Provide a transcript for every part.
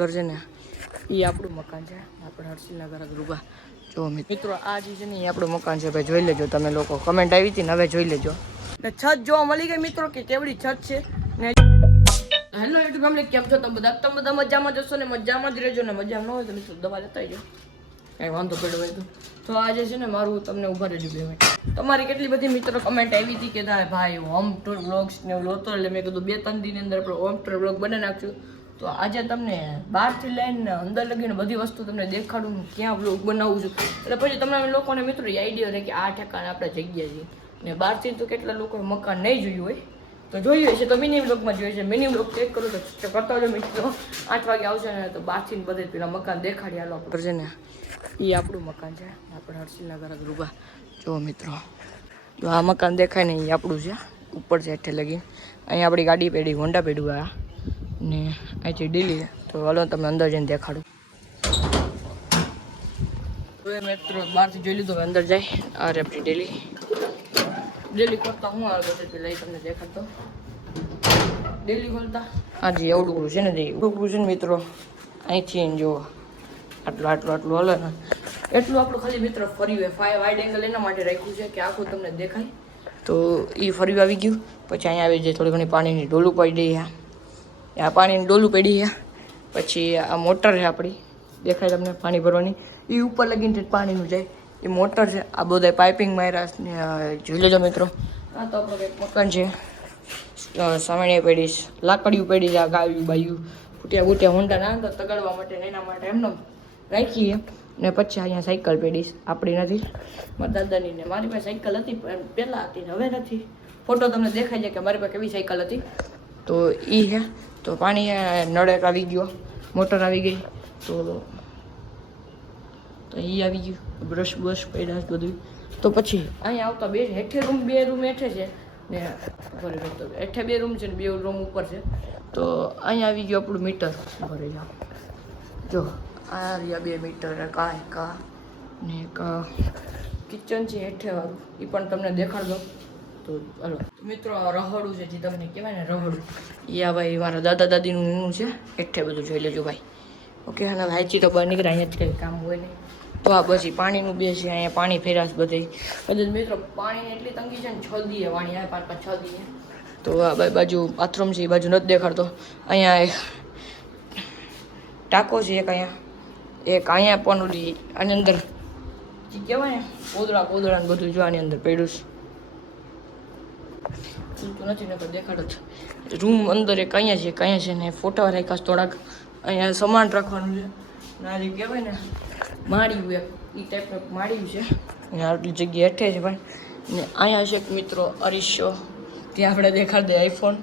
ઘર છે ને એ આપણું મકાન છે. આપણે હર્ષિલના ઘર રૂબા. જો મિત્રો, આ જે છે ને એ આપણું મકાન છે. ભાઈ, જોઈ લેજો તમે લોકો. કમેન્ટ આવી હતી ને હવે જોઈ લેજો. ને છત જોવા મળી ગઈ મિત્રો કે કેવડી છત છે? ને હેલો યુટ્યુબ ફેમિલી, કેમ છો? તમે બધા? તમે બધા મજામાં જશો ને? મજામાં જ રહેજો ને? મજામાં ન હોય તો મિત્રો દવા લેતા આવજો. કાંઈ વાંધો પડ્યો હોય તો. તો આજે છે ને મારું તમને ઊભા રહેજો બે મિનિટ. તમારી કેટલી બધી મિત્રો કમેન્ટ આવી હતી કે ભાઈ હોમ ટૂર બ્લોગ્સ ને લોતો એટલે મેં કીધું, બે, ત્રણ દિન અંદર આપણે હોમ ટૂર બ્લોગ બનાવી નાખશું. તો આજે તમને બહારથી લઈને અંદર લગીને બધી વસ્તુ તમને દેખાડું ક્યાં બ્લોગ બનાવું છું. એટલે પછી તમને લોકોને મિત્રો આઈડિયા રહે કે આ ઠેકાણે આપણે જગ્યા છીએ ને બહારથી તો કેટલા લોકોએ મકાન નહીં જોયું હોય. તો જોયું હશે તો મિની બ્લોગમાં જોયું છે. મિની બ્લોગ ચેક કરું તો કરતા હોય મિત્રો. આઠ વાગે આવશે ને તો બહારથી બધે પેલા મકાન દેખાડી હાલો આપણે. છે ને. એ આપણું મકાન છે. આપણે હર્ષિલના ઘર રૂબા. જો મિત્રો જો આ મકાન દેખાય ને એ આપણું છે. ઉપર છે હેઠે લગી અહીંયા આપણી ગાડી પેઢી હોન્ડા પેઢું આ ને અહીંથી ડીલી તો હલો તમને અંદર જઈને દેખાડું. હવે મિત્રો બહારથી જોઈ લીધું અંદર જાય. આ રે આપણી ડેલી ડેલી કરતા હું આવે લઈ તમને દેખાડતો. ડેલી ખોલતા આજે એવડું છે ને એવડું છે ને મિત્રો. અહીંથી જોવા. આટલું આટલું આટલું. હલે ને. એટલું આપણું ખાલી મિત્ર ફરી હોય. ફાઈવ વાઇડ એંગલ એના માટે રાખ્યું છે કે આખું તમને દેખાય. તો એ ફરી આવી ગયું. પછી અહીંયા આવી જાય થોડી ઘણી પાણીની ડોલું પડી આ આ પાણીની ડોલું પડી છે. પછી આ મોટર છે આપણી. દેખાય તમને પાણી ભરવાની. એ ઉપર લગીને પાણીનું જાય, એ મોટર છે. આ બધા પાઇપિંગ માર્યા જોઈ લેજો મિત્રો. આ તો આપણું મકાન છે. પડી છે. લાકડીયું પડી છે આ ગાયું, બાયું. ફૂટ્યા ફૂટ્યા હોંડા ના તો તગાડવા માટે એના માટે એમને રાખીએ. ને પછી અહીંયા સાયકલ પેડીશ આપણી નથી. મારા દાદાની ને મારી પાસે સાયકલ હતી, પણ પહેલાં હતી ને હવે નથી. ફોટો તમને દેખાય છે કે મારી પાસે કેવી સાયકલ હતી. તો એ છે. તો પાણી નળે આવી ગયો, મોટર આવી ગઈ, તો તો એ આવી ગયું બ્રશ બ્રશ પડ્યા બધું તો પછી અહીંયા આવતા બે હેઠે રૂમ, બે રૂમ હેઠે છે, ને હેઠે બે રૂમ છે ને બે રૂમ ઉપર છે. તો અહીંયા આવી ગયું આપણું મીટર ભરે જાઓ. જો, આ રહ્યા બે મીટર કા એક ને એક કિચન છે હેઠે વાળું. એ પણ તમને દેખાડ દો તો હલો. મિત્રો રહોડું છે જે તમને કહેવાય ને રહોડું. એ આ ભાઈ મારા દાદા દાદીનું એનું છે. એઠે બધું જોઈ લેજો ભાઈ. ઓકે અને વાંચી તો બહાર નીકળે અહીંયા જ કંઈ કામ હોય નહીં. તો આ પછી પાણીનું બે છે અહીંયા પાણી ફેરાશ બધે. કદાચ મિત્રો પાણીની એટલી તંગી છે ને છ દીએ પાણી આવે પાંચ પાંચ છ દીએ. તો આ બા- બાજુ બાથરૂમ છે એ બાજુ નથી દેખાડતો. અહીંયા એક ટાંકો છે એક અહીંયા. એક અહીંયા પણ આની અંદર જે કહેવાય ને કોદળા કોદળા ને બધું જો આની અંદર પડ્યું છે. તો નથી, નકર દેખાડો જ. રૂમ અંદર એક અહીંયા છે એક અહીંયા છે ને ફોટા રાખ્યા છે થોડાક. અહીંયા સામાન રાખવાનું છે. ને જે કહેવાય ને, માળ્યું એક એ ટાઈપનું માળ્યું છે. અને આટલી જગ્યા હેઠે છે પણ ને અહીંયા છે એક મિત્રો અરીસો ત્યાં આપણે દેખાડી દે આઈફોન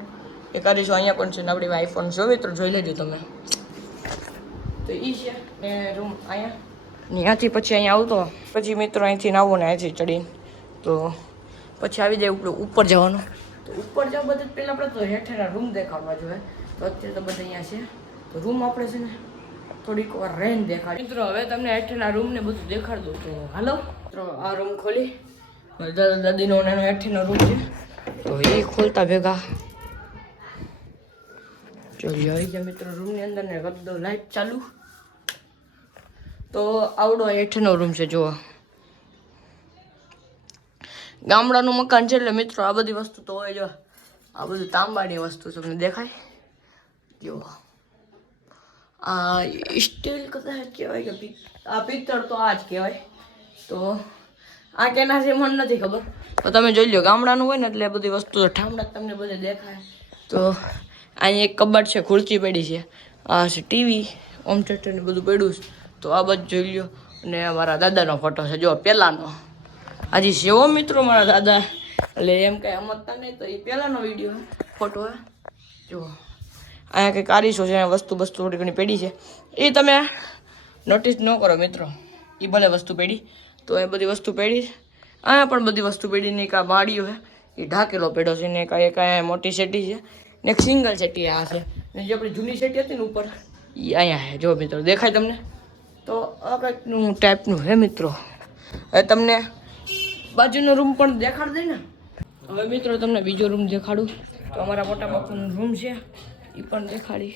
એક અરીસો અહીંયા પણ છે ને આપણી આઈફોન જો મિત્રો, જોઈ લેજો તમે. તો એ છે, ને રૂમ અહીંયા. ને ત્યાંથી પછી અહીંયા આવતો. પછી મિત્રો અહીંથી નાવો ને અહીંથી ચડીને. તો પછી આવી જાય ઉપર ઉપર જવાનું. તો ઉપર જવા બધું પહેલાં આપણે તો હેઠેના રૂમ દેખાડવા જોઈએ. તો અત્યારે તો બધા અહીંયા છે. તો રૂમ આપણે છે ને થોડીક વાર રહીને દેખાડ મિત્રો, હવે તમને હેઠેના રૂમ ને બધું દેખાડ દઉં તો હાલો? મિત્રો, આ રૂમ ખોલી. દાદા દાદીનો નાનો હેઠેનો રૂમ છે. તો એ ખોલતા ભેગા. ચોરી આવી ગયા મિત્રો રૂમની અંદર ને કરી લાઈટ ચાલુ. તો આવડો હેઠનો રૂમ છે, જુઓ. ગામડાનું મકાન છે એટલે મિત્રો આ બધી વસ્તુ તો હોય જો. આ બધું તાંબાની વસ્તુ તમને દેખાય. જો. આ સ્ટીલ કદાચ કહેવાય કે આ પિત્તળ તો આ જ કહેવાય. તો આ કેના છે મને નથી ખબર. તો તમે જોઈ લો ગામડાનું હોય ને એટલે બધી વસ્તુ ઠામડા તમને બધે દેખાય. તો અહીંયા એક કબાટ છે, ખુરચી પડી છે. આ છે ટીવી, ઓમ થિયેટર ને બધું પડ્યું છે. તો આ બધું જોઈ લો અને મારા દાદાનો ફોટો છે, જો પહેલાંનો હજી સેવો મિત્રો મારા દાદા એટલે એમ કંઈ સમજતા નહીં તો એ પહેલાંનો વીડિયો. ફોટો જુઓ અહીંયા કંઈક આરીસો છે વસ્તુ વસ્તુ થોડી ઘણી પેઢી છે. એ તમે નોટિસ ન કરો મિત્રો. એ ભલે વસ્તુ પેઢી તો એ બધી વસ્તુ પેઢી છે. અહીંયા પણ બધી વસ્તુ પડી કાં માળીઓ છે એ ઢાકેલો પેઢો છે ને કાંઈ કાંઈ મોટી સેટી છે ને એક સિંગલ સેટી આ છે. ને જે આપણી જૂની સેટી હતી ને ઉપર એ અહીંયા છે. જો મિત્રો દેખાય તમને? તો આ કંઈકનું ટાઈપનું હે મિત્રો. હવે તમને બાજુનો રૂમ પણ દેખાડ દે ને. હવે મિત્રો તમને બીજો રૂમ દેખાડું. તો અમારા મોટા બાપુનો રૂમ છે. એ પણ દેખાડી.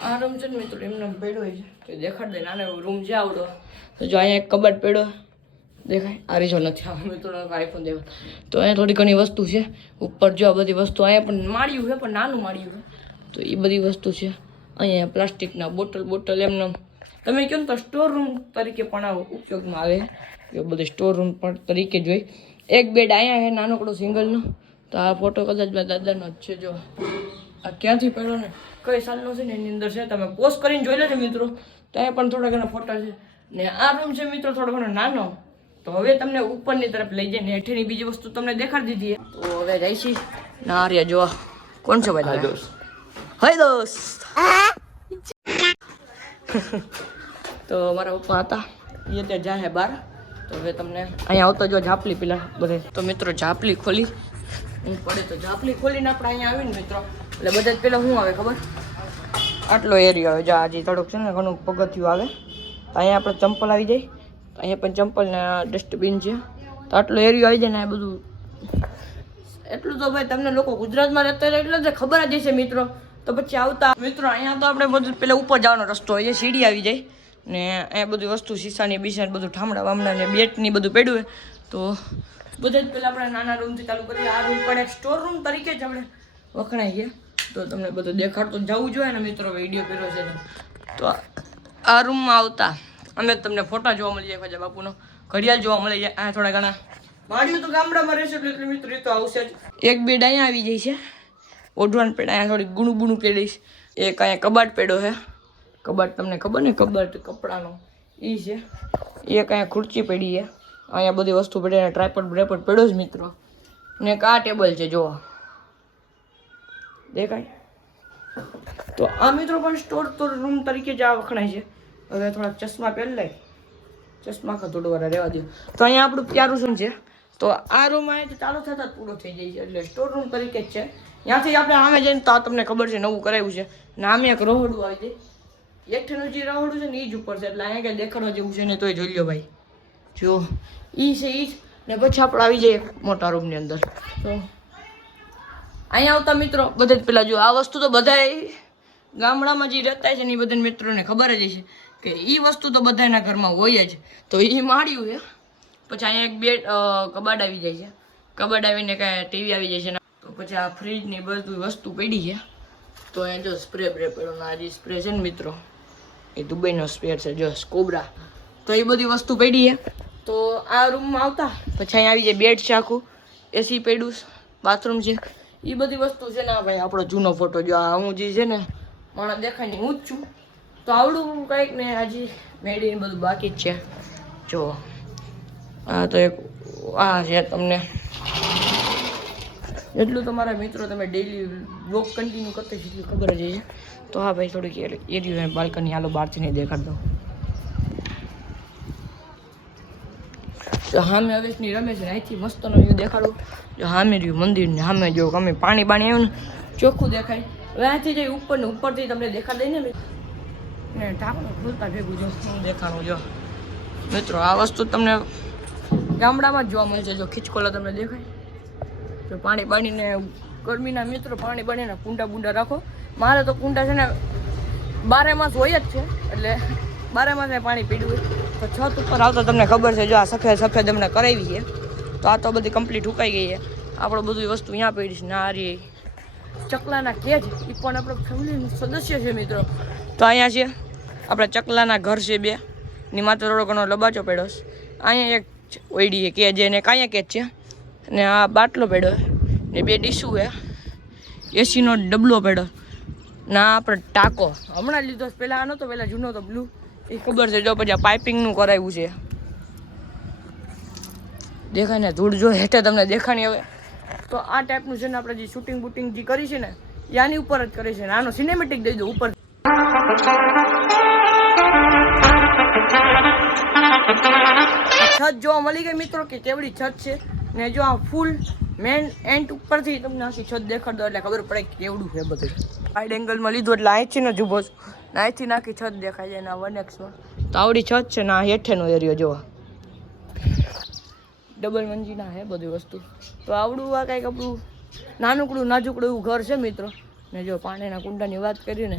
આ રૂમ છે ને મિત્રો, એમને પેડો છે. તો દેખાડ દે નાનો રૂમ છે આવડો. તો જો અહીંયા એક કબાટ પેડો દેખાય? આ રીજો નથી આવે મિત્રો આઈફોન દેવા તો અહીંયા થોડી ઘણી વસ્તુ છે. ઉપર જો આ બધી વસ્તુ અહીંયા પણ માળ્યું છે, પણ નાનું માળ્યું છે. તો એ બધી વસ્તુ છે. અહીંયા પ્લાસ્ટિકના બોટલ બોટલ એમને તમે કહો ને તો સ્ટોર રૂમ તરીકે પણ આ ઉપયોગમાં આવે. એ બધું સ્ટોર રૂમ પણ તરીકે જોઈ એક બેડ અહીંયા છે નાનકડો સિંગલનો તો આ ફોટો કદાચ મારા દાદાનો જ છે જો. આ ક્યાંથી પડ્યો ને? કઈ સાલનો છે ને એની અંદર છે. તમે પોસ્ટ કરીને જોઈ લેજો મિત્રો. ત્યાં પણ થોડા ઘણા ફોટા છે. ને આ રૂમ છે મિત્રો થોડો ઘણો નાનો. તો હવે તમને ઉપરની તરફ લઈ જાય ને હેઠળની બીજી વસ્તુ તમને દેખાડી દીધી. તો હવે જઈશી. ના આર્યા જોવા કોણ છે ભાઈ? દોસ્ત. હાય દોસ્ત. તો મારા પપ્પા હતા. એ ત્યાં જાય બહાર તો હવે તમને અહીંયા આવતો જો ઝાપલી પેલા બધે. તો મિત્રો ઝાપલી ખોલી. હું પડે તો ઝાપલી ખોલીને આપણે અહીંયા આવીને મિત્રો. એટલે બધા જ પેલા શું આવે ખબર? આટલો એરિયો આવે જ્યાં હજી થોડુંક છે ને ઘણું પગથિયું આવે. તો અહીંયા આપણે ચંપલ આવી જાય. અહીંયા પણ ચંપલ ને ડસ્ટબિન છે. તો આટલો એરિયો આવી જાય ને આ બધું. એટલું તો ભાઈ તમને લોકો ગુજરાતમાં રહેતા એટલે જ ખબર જ હશે મિત્રો. તો પછી આવતા. મિત્રો, અહીંયા તો આપણે બધું પેલા ઉપર જવાનો રસ્તો હોય છે, સીડી આવી જાય. ને અહીંયા બધી વસ્તુ શીશાની બીસાની બધું ઠામડા વામડા ને બેટની બધું પડ્યું તો બધા જ પેલા આપણે નાના રૂમથી ચાલુ કરીએ. આ રૂમ પણ એક સ્ટોર રૂમ તરીકે જ આપણે વખણાઈએ તો તમને બધું દેખાડતું જવું જોઈએ ને મિત્રો વીડિયો કર્યો છે તો. આ રૂમમાં આવતા. અમે તમને ફોટા જોવા મળી જાય ખજા બાપુનો. ઘડિયાળ જોવા મળી જાય. આ થોડા ઘણા. માળ્યું તો ગામડામાં રહેશે એટલે મિત્રો તો આવશે જ. એક બેડ અહીંયા આવી જાય છે. ઓઢવાન પેડ અહીંયા થોડી ગુણું ગુણું પેડીશ એક અહીંયા કબાટ પેડો છે કબાટ તમને ખબર ને? કબાટ કપડાનો. એ છે. એક અહીંયા ખુરચી પડી છે અહીંયા બધી વસ્તુ પડી અને ટ્રાયપોડ બ્રેપોડ પડ્યો જ મિત્રો. ને એક આ ટેબલ છે, જોવા. દેખાય? તો આ મિત્રો પણ સ્ટોર તો રૂમ તરીકે જ આ વખણાય છે. હવે થોડાક ચશ્મા પહેરી લે ચશ્મા કા થોડું વાર રહેવા દો. તો અહીંયા આપણું પ્યારું શું છે. તો આ રૂમ અહીંયા ચાલુ થતા જ પૂરો થઈ જાય છે. એટલે સ્ટોર રૂમ તરીકે જ છે. ત્યાંથી આપણે આમે જઈને તો તમને ખબર છે નવું કરાવ્યું છે. ને આમે એક રહોડું આવી જાય એકઠેનું જે રહોડું છે ને એ જ ઉપર છે. એટલે અહીંયા કંઈ દેખાડવા જેવું છે ને તોય જોઈ લો ભાઈ. જો, ઈ છે ઈ જ. ને પછી આપણે આવી જઈએ મોટા રૂમની અંદર. તો અહીંયા આવતા મિત્રો, બધે જ પેલા જો, આ વસ્તુ તો બધાય ગામડામાં જે રહેતા છે ને એ બધા મિત્રોને ખબર જ છે કે એ વસ્તુ તો બધાના ઘરમાં હોય જ. તો એ માળ્યું છે. પછી અહીંયા એક બે કબાડ આવી જાય છે. કબાડ આવીને કાંઈ ટીવી આવી જાય છે પછી આ ફ્રીજની બધું વસ્તુ પડી છે. તો અહીંયા જો સ્પ્રે બ્રે પડ્યો આ સ્પ્રે છે ને મિત્રો, એ દુબઈનો સ્પ્રે છે, જો કોબરા તો એ બધી વસ્તુ પડી છે. તો આ રૂમમાં આવતા, પછી અહીંયા આવી જાય બેડ આખું એસી પડ્યું બાથરૂમ છે. એ બધી વસ્તુ છે ને ભાઈ આપણો જૂનો ફોટો જો આ હું જે છે ને માણસ દેખાય ને હું જ છું. તો આવડું કંઈક ને હજી મેળીને બધું બાકી જ છે. જો, આ તો એક, આ છે તમને એટલું તમારા મિત્રો તમે ડેઈલી બ્લોગ કન્ટિન્યુ કરતા જેટલી ખબર જ છે. તો હા ભાઈ, થોડીક એરિયો બાલ્કની હાલો બહારથી નહીં દેખાડ દો જો સામે હવેશની રમે છે અહીંથી મસ્તનો વ્યૂ દેખાડું. જો સામે રહ્યું મંદિર ને સામે જો અમે પાણી બાણી આવ્યું ને, ચોખ્ખું દેખાય. હવે અહીંથી જઈ ઉપર ને ઉપરથી તમને દેખાડ દઈ ને ને ઢાંકણું ખોલતા ભેગું જો શું દેખાડું જો. મિત્રો, આ વસ્તુ તમને ગામડામાં જ જોવા મળશે જો ખીચકોલા તમને દેખાય. જો પાણી બાણીને, ગરમીના મિત્રો પાણી બાણીને કુંડા બુંડા રાખો. મારે તો કુંડા છે ને બારે માસ હોય જ છે, એટલે બારે માસે પાણી હોય. તો છત ઉપર આવતો તમને ખબર છે, જો આ સફેદ સફેદ અમને કરાવી છે, તો આ તો બધી કમ્પ્લીટ ઉકાઈ ગઈ છે. આપણો બધી વસ્તુ અહીંયા પડી છે નારી ચકલાના કેજ એ પણ આપણો ફેમિલીનું સદસ્ય છે મિત્રો. તો અહીંયા છે, આપણા ચકલાના ઘર છે બે ની માત્ર થોડો ઘણો લબાચો પડ્યો છે. અહીંયા એક ઓઈડી છે, કે જેને કાંયા કેજ છે. ને આ બાટલો પડ્યો ને બે ડીશું હે એસીનો ડબલો પડ્યો. ના આપણે ટાંકો. હમણાં લીધો પહેલાં આનો તો પહેલાં જૂનો તો બ્લુ. એ ખબર છે, જો પછી આ પાઇપિંગનું કરાવ્યું છે. દેખાય ને, ધૂળ જો હેઠે તમને દેખાણી હવે. તો આ ટાઈપનું છે ને, આપણે જે શૂટિંગ બુટિંગ જે કરી છે ને આની ઉપર જ કરી છે. ને આનો સિનેમેટિક દઈ દો, ઉપર છત જોવા મળી ગઈ મિત્રો કે કેવડી છત છે? ને જો આ ફૂલ મેન એન્ડ ઉપરથી તમને આખી છત દેખાડ એટલે ખબર પડે કેવડું છે બધું. સાઈડ એંગલમાં લીધું એટલે ઊભો છું ને અહીંથી નાખી છત દેખાય છે ને આ વન એક્સમાં તો આવડી છત છે ને આ હેઠેનો એરિયો જોવા. ડબલ મંજીના હે બધી વસ્તુ. તો આવડું આ કાંઈક આપણું નાનકડું નાજુકડું એવું ઘર છે મિત્રો. ને જો પાણીના કુંડાની વાત કરીને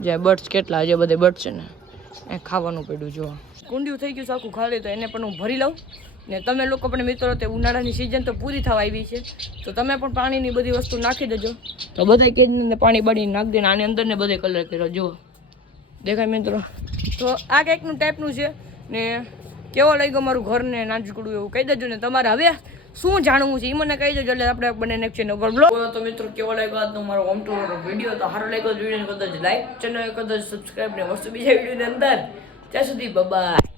જે બર્ડ્સ કેટલા, જે બધે બર્ડ્સ છે ને, એ ખાવાનું પડ્યું જો કુંડિયું થઈ ગયું છે, આખું ખાલી તો એને પણ હું ભરી લઉં. ને તમે લોકો પણ મિત્રો તે ઉનાળાની સિઝન તો પૂરી થવા આવી છે. તો તમે પણ પાણીની બધી વસ્તુ નાખી દેજો. તો બધા કેજની પાણી બાળી નાખી દઈને આની અંદર ને બધે કલર કર્યો. જુઓ. દેખાય મિત્રો? તો આ કંઈકનું ટાઈપનું છે. ને કેવો લાગ્યો મારું ઘર ને નાનકડું એવું? કહી દેજો ને તમારે હવે શું જાણવું છે? એ મને કહી દેજો, એટલે આપણે બંને નેક્સ્ટ ચેનલ પર બ્લોગ તો મિત્રો, કેવો લાગ્યો આજનો મારો હોમ ટૂર વીડિયો તો સારો લાગ્યો વીડિયો કદાચ લાઈક ચેનલ કદાચ સબસ્ક્રાઈબ ને વસ્તુ બીજા વિડીયોની અંદર. ત્યાં સુધી બાય